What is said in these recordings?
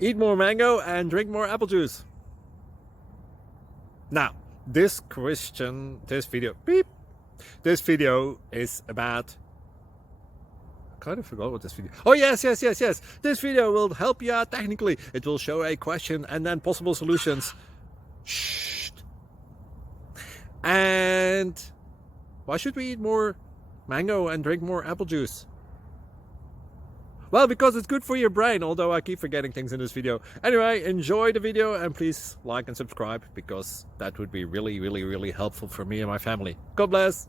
Eat more mango and drink more apple juice. Now, this video is about, I kind of forgot what this video. Oh, yes. This video will help you out technically. It will show a question and then possible solutions. Shh. And why should we eat more mango and drink more apple juice? Well, because it's good for your brain, although I keep forgetting things in this video. Anyway, enjoy the video and please like and subscribe, because that would be really helpful for me and my family. God bless!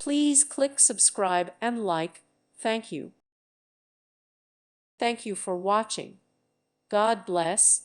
Please click subscribe and like. Thank you. Thank you for watching. God bless.